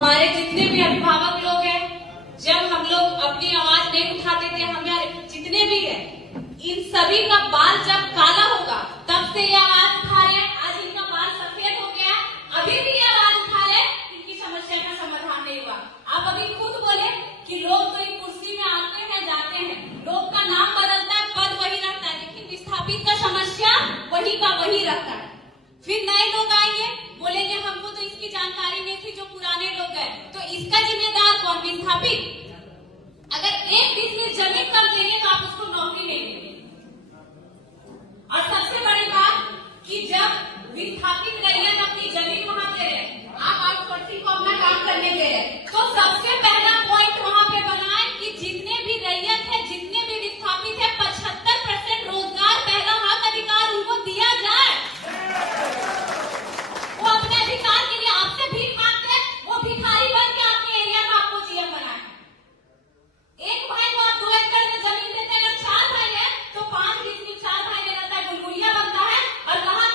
हमारे जितने भी अभिभावक लोग हैं, जब हम लोग अपनी आवाज नहीं उठाते थे, हमारे जितने भी हैं, इन सभी का बाल जब काला होगा तब से ये आवाज उठा रहे हैं। आज इनका बाल सफेद हो गया, अभी भी ये आवाज उठा रहे, इनकी समस्या का समाधान नहीं हुआ। आप अभी खुद बोले कि लोग तो एक कुर्सी में आते हैं जाते हैं, लोग का नाम बदलता है, पद वही रहता है, लेकिन विस्थापित का समस्या वही का वही रहता है। फिर नए लोग आएंगे, बोलेंगे हमको तो इसकी जानकारी नहीं थी, जो पुराने लोग हैं, तो इसका जिम्मेदार कौन? विस्थापित। अगर एक बिजनेस जमीन कम देंगे तो आप उसको नौकरी नहीं देंगे। और सबसे बड़ी बात कि जब विस्थापित रैयत अपनी जमीन वहां दे रहे, आप आउटसोर्सिंग को अपना काम करने दे रहे, तो सबसे पहला पॉइंट वहां पे बनाए कि जितने भी रैयत है, जितने भी विस्थापित है, 75% रोजगार पहला हक अधिकार उनको दिया जाए। वो अपने अधिकार के लिए आपसे भीख मांगते हैं, वो भिखारी बन के अपने एरिया में आपको जीएम बनाए। एक भाई को आप 2 एकड़ में जमीन देते हैं, अगर 4 भाई है तो 5 बीस में 4 भाई में रहता है, गुलगुलिया बनता है। और कहाँ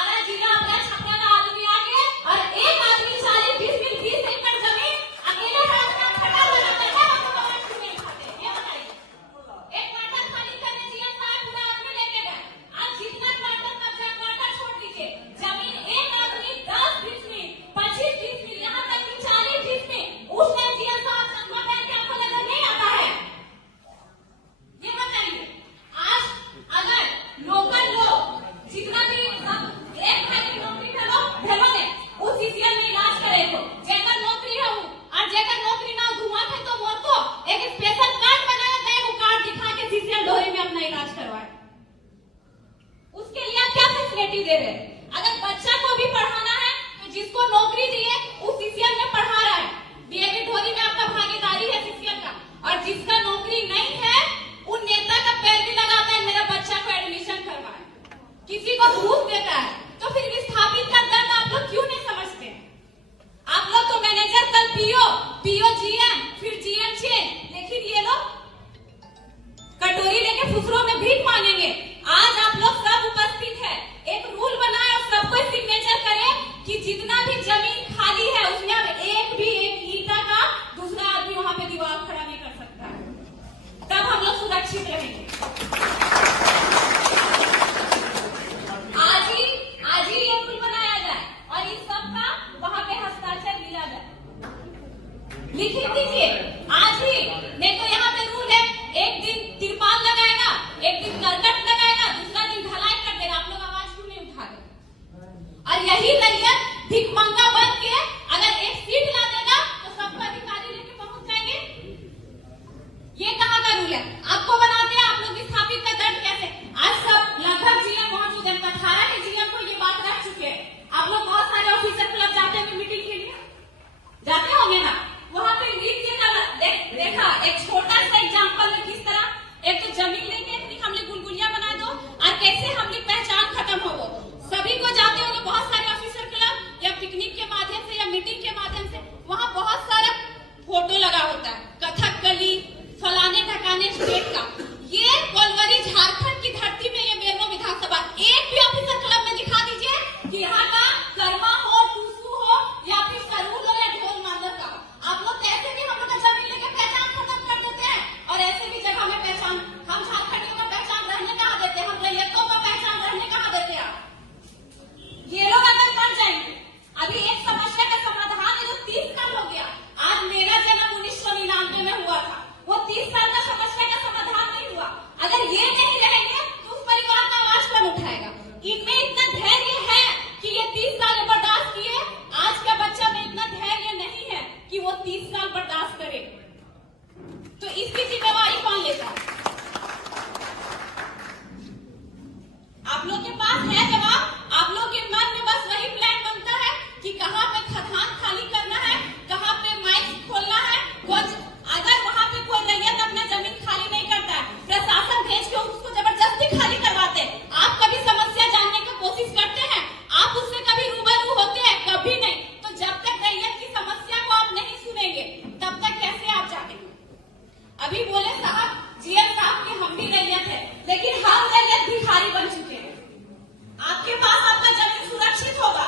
आरा जिला अपना छपरा का आदमी आके और एक आदमी 40-20 एकड़ जमीन अकेले खड़ा हुआ रहता है, वो कमांड नहीं उठाते। ये बताइए, एक क्वार्टर खाली करने जीएम साहब पूरा आदमी लेके गए। आज जितना क्वार्टर कब्जा, क्वार्टर छोड़ दीजिए, जमीन एक आदमी 10-20 में 25-30 में, यहाँ तक कि 40-30 में, उसने जीएम साहब चश्मा पहन के आपको नजर नहीं आता है। ये बताइए, आज अगर लोकल लोग जितना भी सब एक भाई की नौकरी भेलो ने उस सीसीएल में इलाज करे तो जेकर नौकरी है और जेकर नौकरी ना घुमा थे तो वो तो एक स्पेशल कार्ड बनाया गया, वो कार्ड दिखा के सीसीएल डोरी में अपना इलाज करवाए। उसके लिए आप क्या फैसिलिटी दे रहे? अगर बच्चा को भी पढ़ाना है तो जिसको नौकरी दिए उस सीसीएल में पढ़ा रहा है, डीएवी ढोरी में आपका भागीदारी है सीसीएल का, और जिसका नौकरी नहीं है उन नेता का पैर भी लगाता है, मेरा बच्चा को एडमिशन करवाए, किसी को घूस देता है। तो फिर विस्थापित का दर्द आप लोग क्यों नहीं समझते? आप लोग तो मैनेजर, कल पीओ जीएम, फिर जीएम चेन, लेकिन ये लोग कटोरी लेके फुसरों में भीख मांगेंगे। आज आप लोग सब उपस्थित है, एक रूल बनाए और सबको सिग्नेचर करे कि जितना भी जमीन खाली है उसमें अब एक ईंटा का दूसरा आदमी वहां पे दीवार खड़ा नहीं कर सकता है, तब हम लोग सुरक्षित रहेंगे। आज ही ये रूल बनाया जाए और इस सब का वहां पे हस्ताक्षर मिला जाए, लिख दीजिए आज ही। नहीं तो यहाँ पे रूल है, एक दिन तिरपाल लगाएगा, एक दिन करकट लगाएगा, दूसरा दिन ढलाई कर देगा। आप लोग आवाज क्यों नहीं उठा रहे? और यही रैयत भिखमंगा बन के अगर एक सीट ला देगा तो सबको अधिकारी लेके पहुंच जाएंगे। ये कहाँ का रूल है? आपको बनाते हैं आप लोग विस्थापित का दर्द कैसे? आज सब लगभग जीएम पहुंच चुके हैं, 18 के जीएम को ये बात रख चुके हैं। आप लोग बहुत सारे ऑफिसर क्लब जाते हैं मीटिंग के लिए, जाते होंगे ना, वहां पे नृत्य का देखा। एक छोटा सा एग्जाम्पल में किस तरह एक तो जमीन लेके हमने गुलगुलिया बना दो और कैसे हमने पहचान खत्म हो गो। सभी को जाते होंगे बहुत सारे ऑफिसर क्लब या पिकनिक के माध्यम से या मीटिंग के माध्यम से, वहाँ बहुत सारा फोटो लगा होता है, कथकली फलाने ढकाने स्टेट का। ये कोलवरी झारखंड की धरती में ये बेरमो विधानसभा, एक भी ऑफिसर क्लब में दिखा दीजिए कि यहाँ का कर्मा हो, टूसू हो या फिर सरूल हो या ढोल मांदर का। आप लोग ऐसे भी हम लोग का जमीन लेके पहचान खत्म कर देते हैं और ऐसे भी जगह में पहचान, हम झारखंडियों का पहचान रहने कहाँ देते हैं, हम रैयतों का पहचान रहने कहाँ देते हैं? ये लोग अगर कर जाएंगे, अभी एक समस्या का समाधान है जो 30 साल हो गया। आज मेरा जन्म 1999 में हुआ था, वो 30 साल का समस्या का समाधान नहीं हुआ। अगर ये नहीं रहेंगे तो उस परिवार का आवाज कौन उठाएगा? इनमें इतना धैर्य है कि ये 30 साल बर्दाश्त किए, आज का बच्चा में इतना धैर्य नहीं है कि वो 30 साल बर्दाश्त करे, तो इसकी जिम्मेवारी कौन लेता है? आप लोग के पास है जवाब? आप लोग के मन में बस वही प्लान बनता है कि कहाँ पे खदान खाली करना है, कहाँ पे माइक खोलना है। अगर वहां पे कोई रैयत अपना जमीन खाली नहीं करता है, प्रशासन भेज के उसको जबरदस्ती खाली करवाते हैं, आप कभी समस्या जानने की कोशिश करते हैं? आप उससे कभी रूबरू होते हैं? कभी नहीं। तो जब तक रैयत की समस्या को आप नहीं सुनेंगे तब तक कैसे आप जानेंगे? अभी बोले साहब, जीएम साहब की हम भी रैयत है, लेकिन हम रैयत भिखारी बन चुके हैं। आपके पास आपका जमीन सुरक्षित होगा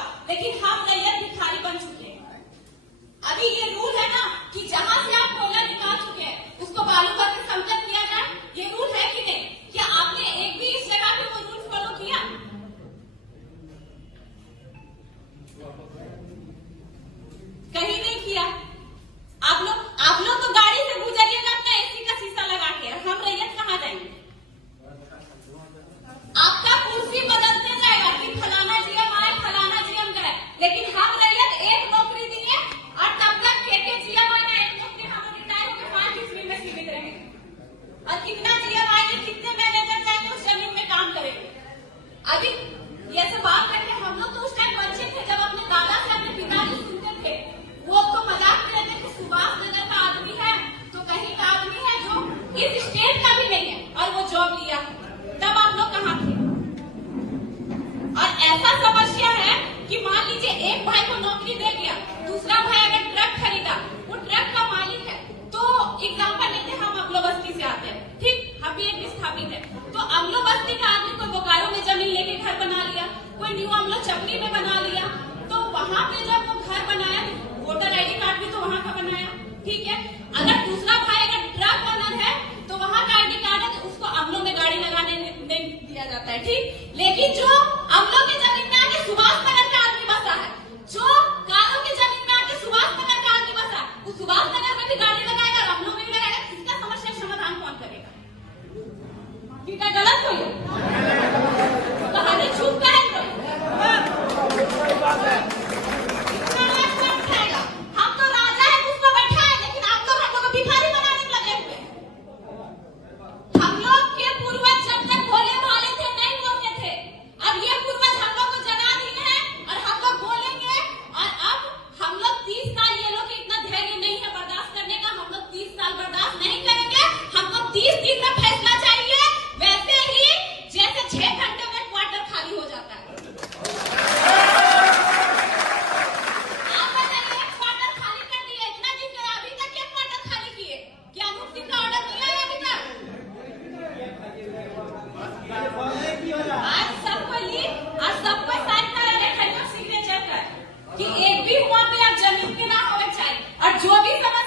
कि एक भी वहाँ पे आप जमीन के ना होने चाहिए, और जो भी समस्या